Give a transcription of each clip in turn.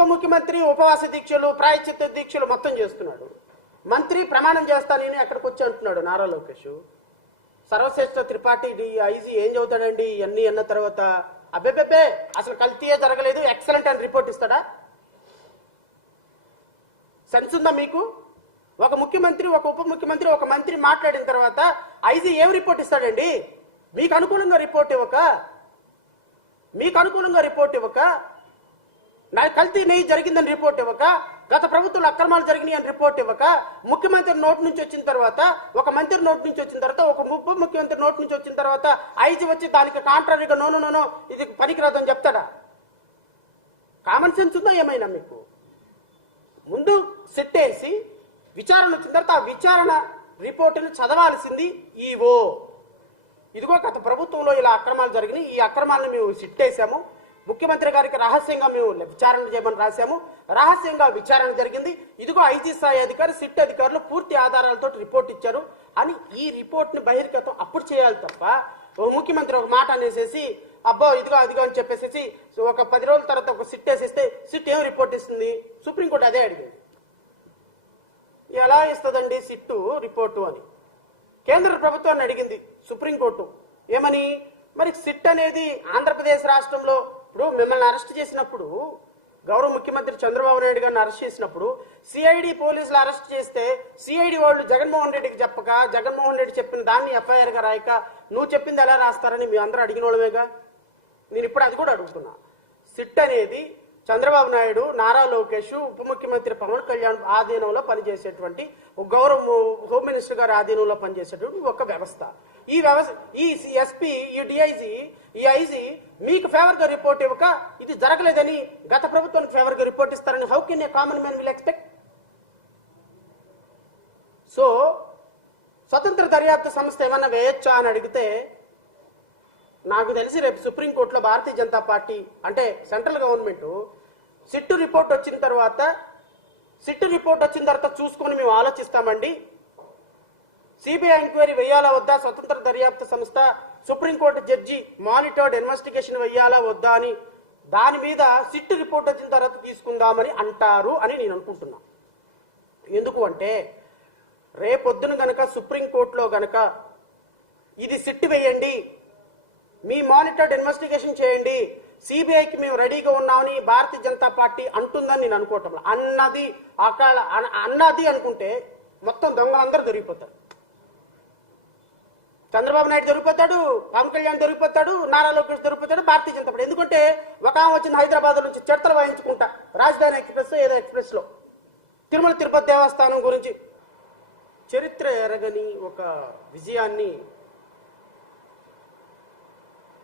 ఉప ముఖ్యమంత్రి ఉపవాస దీక్షలు ప్రాయచిత్త దీక్షలు మొత్తం చేస్తున్నాడు. మంత్రి ప్రమాణం చేస్తానని అక్కడికి వచ్చి అంటున్నాడు నారా లోకేష్. సర్వశ్రేష్ఠ త్రిపాఠి డి ఐజీ ఏం చదువుతాడండి? ఇవన్నీ అన్న తర్వాత? అబ్బెబ్బెబ్బే అసలు కల్తీయే జరగలేదు. ఎక్సలెంట్ అని రిపోర్ట్ ఇస్తాడా? సెన్స్ ఉందా మీకు? ఒక ముఖ్యమంత్రి ఒక ఉప ముఖ్యమంత్రి ఒక మంత్రి మాట్లాడిన తర్వాత ఐజీ ఏం రిపోర్ట్ ఇస్తాడండి? మీకు అనుకూలంగా రిపోర్ట్ ఇవ్వక? మీకు అనుకూలంగా రిపోర్ట్ ఇవ్వక? నా కల్తీ నెయ్యి జరిగిందని రిపోర్ట్ ఇవ్వక గత ప్రభుత్వంలో అక్రమాలు జరిగినాయి అని రిపోర్ట్ ఇవ్వక ముఖ్యమంత్రి నోటి నుంచి వచ్చిన తర్వాత ఒక మంత్రి నోటి నుంచి వచ్చిన తర్వాత ఒక ఉప ముఖ్యమంత్రి నోటి నుంచి వచ్చిన తర్వాత ఐజీ వచ్చి దానికి కాంట్రారీగా నోను నోను ఇది పనికిరాదని చెప్తాడా? కామన్ సెన్స్ ఉందా ఏమైనా మీకు? ముందు సెట్ వేసి విచారణ వచ్చిన తర్వాత ఆ విచారణ రిపోర్టును చదవాల్సింది ఈవో. ఇదిగో గత ప్రభుత్వంలో ఇలా అక్రమాలు జరిగినాయి. ఈ అక్రమాలను మేము సిట్టేశాము ముఖ్యమంత్రి గారికి రహస్యంగా మేము విచారణ చేయమని రాశాము. రహస్యంగా విచారణ జరిగింది. ఇదిగో ఐజీ స్థాయి అధికారి సిట్ అధికారులు పూర్తి ఆధారాలతో రిపోర్ట్ ఇచ్చారు అని ఈ రిపోర్ట్ని బహిర్గతం అప్పుడు చేయాలి తప్ప ఓ ముఖ్యమంత్రి ఒక మాట అనేసేసి అబ్బో ఇదిగో అదిగో అని చెప్పేసి ఒక పది రోజుల తర్వాత ఒక సిట్ వేసేస్తే సిట్ ఏం రిపోర్ట్ ఇస్తుంది? సుప్రీంకోర్టు అదే అడిగింది. ఎలా ఇస్తుందండి సిట్టు రిపోర్టు అని. కేంద్ర ప్రభుత్వాన్ని అడిగింది సుప్రీంకోర్టు. ఏమని? మరి సిట్ అనేది ఆంధ్రప్రదేశ్ రాష్ట్రంలో ఇప్పుడు మిమ్మల్ని అరెస్ట్ చేసినప్పుడు గౌరవ ముఖ్యమంత్రి చంద్రబాబు నాయుడు గారిని అరెస్ట్ చేసినప్పుడు సిఐడి పోలీసులు అరెస్ట్ చేస్తే సిఐడి వాళ్ళు జగన్మోహన్ రెడ్డికి చెప్పక జగన్మోహన్ రెడ్డి చెప్పిన దాన్ని ఎఫ్ఐఆర్గా రాయక నువ్వు చెప్పింది ఎలా రాస్తారని మీ అందరూ అడిగిన వాళ్ళమేగా? నేను ఇప్పుడు అది కూడా అడుగుతున్నా. సిట్ అనేది చంద్రబాబు నాయుడు నారా లోకేష్ ఉప ముఖ్యమంత్రి పవన్ కళ్యాణ్ ఆధీనంలో పనిచేసేటువంటి గౌరవ హోమ్ మినిస్టర్ గారి ఆధీనంలో పనిచేసేటువంటి ఒక వ్యవస్థ. ఈ వ్యవస్థ ఈ ఎస్పీ ఈ డిఐజీ ఈ ఐజీ మీకు ఫేవర్గా రిపోర్ట్ ఇవ్వక ఇది జరగలేదని గత ప్రభుత్వానికి ఫేవర్గా రిపోర్ట్ ఇస్తారని how can a common man will expect so స్వతంత్ర దర్యాప్తు సంస్థ ఏమన్నా వేయొచ్చా అని అడిగితే నాకు తెలిసి రేపు సుప్రీంకోర్టులో భారతీయ జనతా పార్టీ అంటే సెంట్రల్ గవర్నమెంట్ సిట్టు రిపోర్ట్ వచ్చిన తర్వాత సిట్టు రిపోర్ట్ వచ్చిన తర్వాత చూసుకొని మేము ఆలోచిస్తామండి. సిబిఐ ఎంక్వైరీ వేయాలా వద్దా? స్వతంత్ర దర్యాప్తు సంస్థ సుప్రీంకోర్టు జడ్జి మానిటర్డ్ ఇన్వెస్టిగేషన్ వేయాలా వద్దా అని దాని మీద సిట్టు రిపోర్ట్ వచ్చిన తర్వాత తీసుకుందామని అంటారు అని నేను అనుకుంటున్నా. ఎందుకు అంటే రేపొద్దున గనక సుప్రీంకోర్టులో గనక ఇది సిట్టు వేయండి మీ మానిటర్డ్ ఇన్వెస్టిగేషన్ చేయండి సిబిఐకి మేము రెడీగా ఉన్నామని భారతీయ జనతా పార్టీ అంటుందని నేను అనుకోవటం అన్నది అకాల అన్నది అనుకుంటే మొత్తం దొంగలందరూ దొరికిపోతారు. చంద్రబాబు నాయుడు దొరికిపోతాడు పవన్ కళ్యాణ్ దొరికిపోతాడు నారా లోకేష్ దొరికిపోతాడు భారతీయ జనతా పార్టీ. ఎందుకంటే ఒక ఆమె వచ్చింది హైదరాబాద్ నుంచి చెట్టలు వాయించుకుంటా. రాజధాని ఎక్స్ప్రెస్ ఏదో ఎక్స్ప్రెస్లో తిరుమల తిరుపతి దేవస్థానం గురించి. చరిత్ర ఎరగని ఒక విజయాన్ని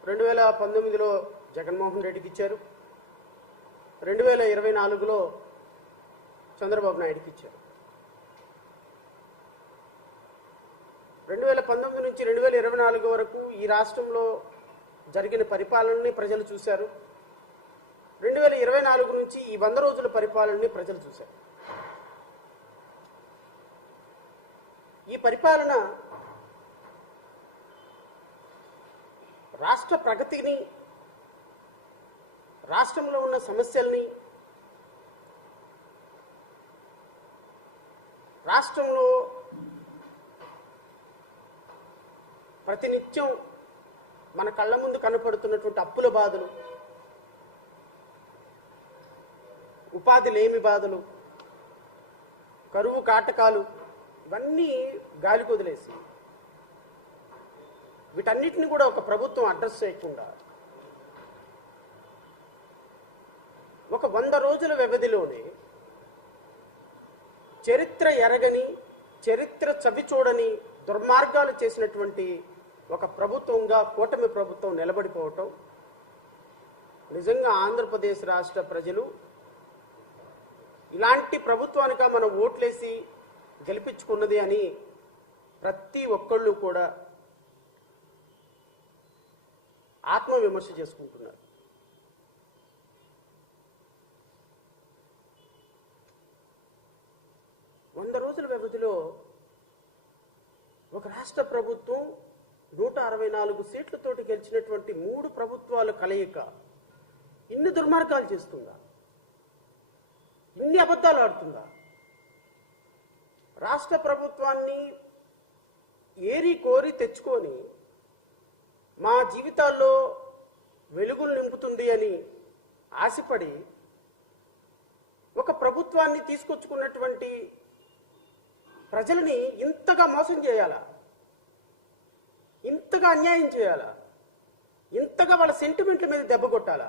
రెండు వేల పంతొమ్మిదిలో జగన్మోహన్ రెడ్డికి ఇచ్చారు. రెండు వేల ఇరవై నాలుగులో చంద్రబాబు నాయుడుకి ఇచ్చారు. రెండు వేల పంతొమ్మిది నుంచి రెండు వేల ఇరవై నాలుగు వరకు ఈ రాష్ట్రంలో జరిగిన పరిపాలనని ప్రజలు చూశారు. రెండు వేల ఇరవై నాలుగు నుంచి ఈ వంద రోజుల పరిపాలనని ప్రజలు చూశారు. ఈ పరిపాలన రాష్ట్ర ప్రగతిని రాష్ట్రంలో ఉన్న సమస్యల్ని రాష్ట్రంలో ప్రతినిత్యం మన కళ్ళ ముందు కనపడుతున్నటువంటి అప్పుల బాధలు ఉపాధి లేమి బాధలు కరువు కాటకాలు ఇవన్నీ గాలికి వదిలేసి వీటన్నిటిని కూడా ఒక ప్రభుత్వం అడ్రస్ చేయకుండా ఒక వంద రోజుల వ్యవధిలోనే చరిత్ర ఎరగని చరిత్ర చవి చూడని దుర్మార్గాలు చేసినటువంటి ఒక ప్రభుత్వంగా కూటమి ప్రభుత్వం నిలబడిపోవటం నిజంగా ఆంధ్రప్రదేశ్ రాష్ట్ర ప్రజలు ఇలాంటి ప్రభుత్వానిక మనం ఓట్లేసి గెలిపించుకున్నది అని ప్రతి ఒక్కళ్ళు కూడా ఆత్మవిమర్శ చేసుకుంటున్నారు. వంద రోజుల వ్యవధిలో ఒక రాష్ట్ర ప్రభుత్వం నూట అరవై నాలుగు సీట్లతోటి గెలిచినటువంటి మూడు ప్రభుత్వాల కలయిక ఇన్ని దుర్మార్గాలు చేస్తుందా? ఇన్ని అబద్ధాలు ఆడుతుందా? రాష్ట్ర ప్రభుత్వాన్ని ఏరి కోరి తెచ్చుకొని మా జీవితాల్లో వెలుగులు నింపుతుంది అని ఆశపడి ఒక ప్రభుత్వాన్ని తీసుకొచ్చుకున్నటువంటి ప్రజలని ఇంతగా మోసం చేయాలా? ఇంతగా అన్యాయం చేయాలా? ఇంతగా వాళ్ళ సెంటిమెంట్ల మీద దెబ్బ కొట్టాలా?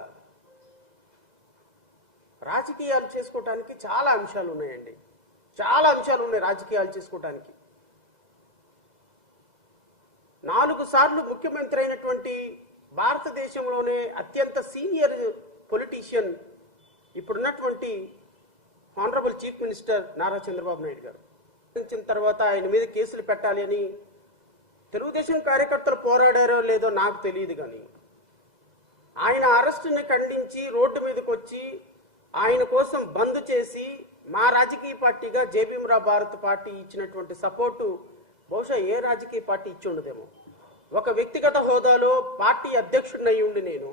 రాజకీయాలు చేసుకోవటానికి చాలా అంశాలు ఉన్నాయండి. చాలా అంశాలు ఉన్నాయి రాజకీయాలు చేసుకోవటానికి నాలుగు సార్లు ముఖ్యమంత్రి అయినటువంటి భారతదేశంలోనే అత్యంత సీనియర్ పొలిటీషియన్ ఇప్పుడున్నటువంటి honourable chief minister Nara Chandrababu Naidu garu. తర్వాత ఆయన మీద కేసులు పెట్టాలి అని తెలుగుదేశం కార్యకర్తలు పోరాడారో లేదో నాకు తెలియదు కానీ ఆయన అరెస్టుని ఖండించి రోడ్డు మీదకి వచ్చి ఆయన కోసం బంద్ చేసి మా రాజకీయ పార్టీగా జేబీమరా భారత్ పార్టీ ఇచ్చినటువంటి సపోర్టు బహుశా ఏ రాజకీయ పార్టీ ఇచ్చి ఉండదేమో. ఒక వ్యక్తిగత హోదాలో పార్టీ అధ్యక్షుడిని అయి ఉండి నేను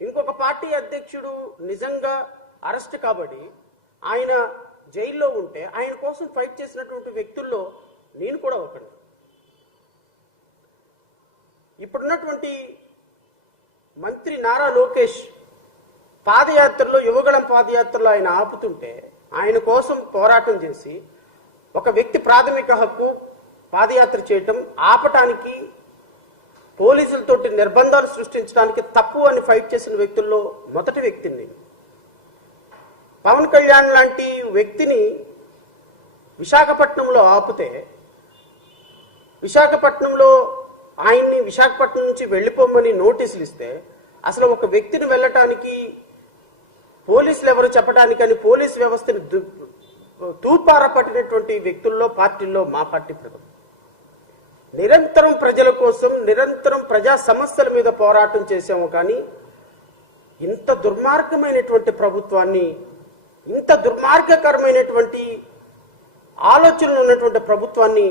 ఇంకొక పార్టీ అధ్యక్షుడు నిజంగా అరెస్ట్ కాబడి ఆయన జైల్లో ఉంటే ఆయన కోసం ఫైట్ చేసినటువంటి వ్యక్తుల్లో నేను కూడా ఒకటి ఇప్పుడున్నటువంటి మంత్రి నారా లోకేష్ పాదయాత్రలో యువగళం పాదయాత్రలో ఆయన ఆపుతుంటే ఆయన కోసం పోరాటం చేసి ఒక వ్యక్తి ప్రాథమిక హక్కు పాదయాత్ర చేయటం ఆపటానికి పోలీసులతోటి నిర్బంధాలు సృష్టించడానికి తప్పు అని ఫైట్ చేసిన వ్యక్తుల్లో మొదటి వ్యక్తిని నేను. పవన్ కళ్యాణ్ లాంటి వ్యక్తిని విశాఖపట్నంలో ఆపితే విశాఖపట్నంలో ఆయన్ని విశాఖపట్నం నుంచి వెళ్ళిపోమని నోటీసులు ఇస్తే అసలు ఒక వ్యక్తిని వెళ్ళటానికి పోలీసులు ఎవరు చెప్పడానికని పోలీస్ వ్యవస్థని దు- పట్టినటువంటి వ్యక్తుల్లో పార్టీల్లో మా పార్టీ ప్రథమం నిరంతరం ప్రజల కోసం నిరంతరం ప్రజా సమస్యల మీద పోరాటం చేశాము కానీ ఇంత దుర్మార్గమైనటువంటి ప్రభుత్వాన్ని ఇంత దుర్మార్గకరమైనటువంటి ఆలోచనలు ఉన్నటువంటి ప్రభుత్వాన్ని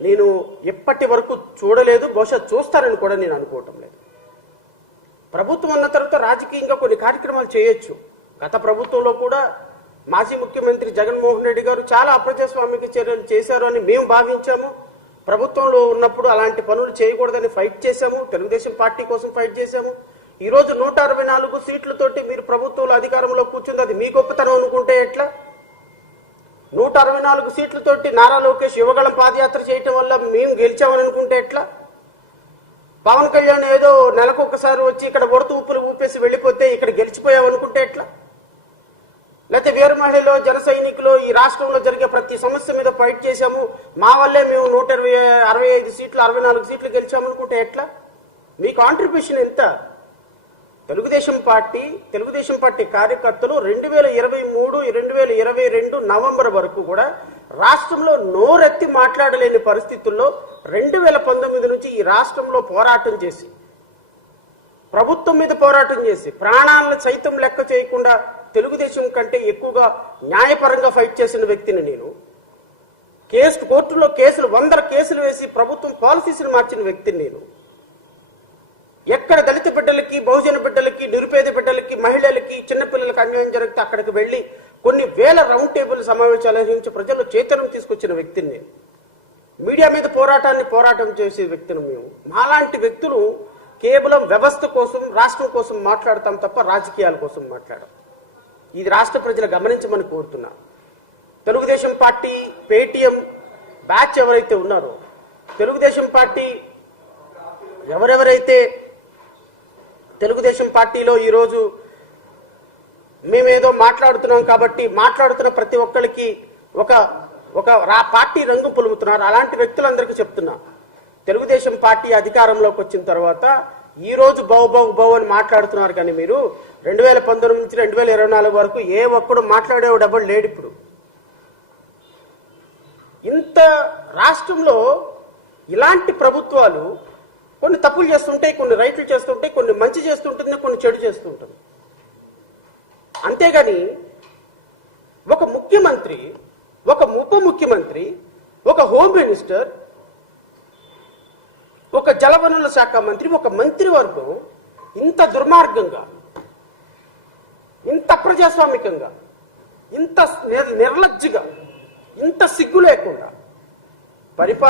నేను ఎప్పటి వరకు చూడలేదు బహుశా చూస్తానని కూడా నేను అనుకోవటం లేదు. ప్రభుత్వం ఉన్న తర్వాత రాజకీయంగా కొన్ని కార్యక్రమాలు చేయొచ్చు. గత ప్రభుత్వంలో కూడా మాజీ ముఖ్యమంత్రి జగన్మోహన్ రెడ్డి గారు చాలా అప్రజాస్వామిక చర్యలు చేశారు అని మేము భావించాము. ప్రభుత్వంలో ఉన్నప్పుడు అలాంటి పనులు చేయకూడదని ఫైట్ చేశాము. తెలుగుదేశం పార్టీ కోసం ఫైట్ చేశాము. ఈరోజు నూట అరవై నాలుగు సీట్లతోటి మీరు ప్రభుత్వంలో అధికారంలో కూర్చుంది అది మీ గొప్పతనం అనుకుంటే ఎట్లా? నూట అరవై నాలుగు సీట్లతోటి నారా లోకేష్ యువగళం పాదయాత్ర చేయటం వల్ల మేము గెలిచామని అనుకుంటే ఎట్లా? పవన్ కళ్యాణ్ ఏదో నెలకు ఒకసారి వచ్చి ఇక్కడ ఉడత ఊపులు ఊపేసి వెళ్ళిపోతే ఇక్కడ గెలిచిపోయామనుకుంటే ఎట్లా? లేకపోతే వీరమహిళలో జన సైనికులు ఈ రాష్ట్రంలో జరిగే ప్రతి సమస్య మీద ఫైట్ చేశాము. మా వల్లే మేము నూట ఇరవై అరవై ఐదు సీట్లు అరవై నాలుగు సీట్లు గెలిచామనుకుంటే ఎట్లా? మీ కాంట్రిబ్యూషన్ ఎంత? తెలుగుదేశం పార్టీ తెలుగుదేశం పార్టీ కార్యకర్తలు రెండు వేల ఇరవై మూడు రెండు వేల ఇరవై రెండు నవంబర్ వరకు కూడా రాష్ట్రంలో నోరెత్తి మాట్లాడలేని పరిస్థితుల్లో రెండు వేల పంతొమ్మిది నుంచి ఈ రాష్ట్రంలో పోరాటం చేసి ప్రభుత్వం మీద పోరాటం చేసి ప్రాణాలను సైతం లెక్క చేయకుండా తెలుగుదేశం కంటే ఎక్కువగా న్యాయపరంగా ఫైట్ చేసిన వ్యక్తిని నేను కేసు కోర్టులో కేసులు వందల కేసులు వేసి ప్రభుత్వం పాలసీస్ని మార్చిన వ్యక్తిని నేను ఎక్కడ దళిత బిడ్డలకి బహుజన బిడ్డలకి నిరుపేద బిడ్డలకి మహిళలకి చిన్నపిల్లలకి అన్యాయం జరిగితే అక్కడికి వెళ్ళి కొన్ని వేల రౌండ్ టేబుల్ సమావేశాలు నిర్వహించి ప్రజల్లో చైతన్యం తీసుకొచ్చిన వ్యక్తిని నేను మీడియా మీద పోరాటాన్ని పోరాటం చేసే వ్యక్తులు మేము. మాలాంటి వ్యక్తులు కేవలం వ్యవస్థ కోసం రాష్ట్రం కోసం మాట్లాడతాం తప్ప రాజకీయాల కోసం మాట్లాడం ఇది రాష్ట్ర ప్రజలు గమనించమని కోరుతున్నా. తెలుగుదేశం పార్టీ పేటిఎం బ్యాచ్ ఎవరైతే ఉన్నారో తెలుగుదేశం పార్టీ ఎవరెవరైతే తెలుగుదేశం పార్టీలో ఈరోజు మేమేదో మాట్లాడుతున్నాం కాబట్టి మాట్లాడుతున్న ప్రతి ఒక్కరికి ఒక ఒక రా పార్టీ రంగు పులుముతున్నారు. అలాంటి వ్యక్తులందరికీ చెప్తున్నా. తెలుగుదేశం పార్టీ అధికారంలోకి వచ్చిన తర్వాత ఈ రోజు బౌ బౌ బౌ అని మాట్లాడుతున్నారు కానీ మీరు రెండు వేల పంతొమ్మిది నుంచి రెండు వేల ఇరవై నాలుగు వరకు ఏ ఒక్కడు మాట్లాడే డబ్బులు లేడు ఇప్పుడు. ఇంత రాష్ట్రంలో ఇలాంటి ప్రభుత్వాలు కొన్ని తప్పులు చేస్తుంటాయి కొన్ని రైట్లు చేస్తుంటాయి కొన్ని మంచి చేస్తుంటుంది కొన్ని చెడు చేస్తుంటుంది. అంతేగాని ఒక ముఖ్యమంత్రి ఒక ఉప ముఖ్యమంత్రి ఒక హోమ్ మినిస్టర్ ఒక జలవనరుల శాఖ మంత్రి ఒక మంత్రివర్గం ఇంత దుర్మార్గంగా ఇంత ప్రజాస్వామికంగా ఇంత నిర్లజ్జగా ఇంత సిగ్గు లేకుండా పరిపాలన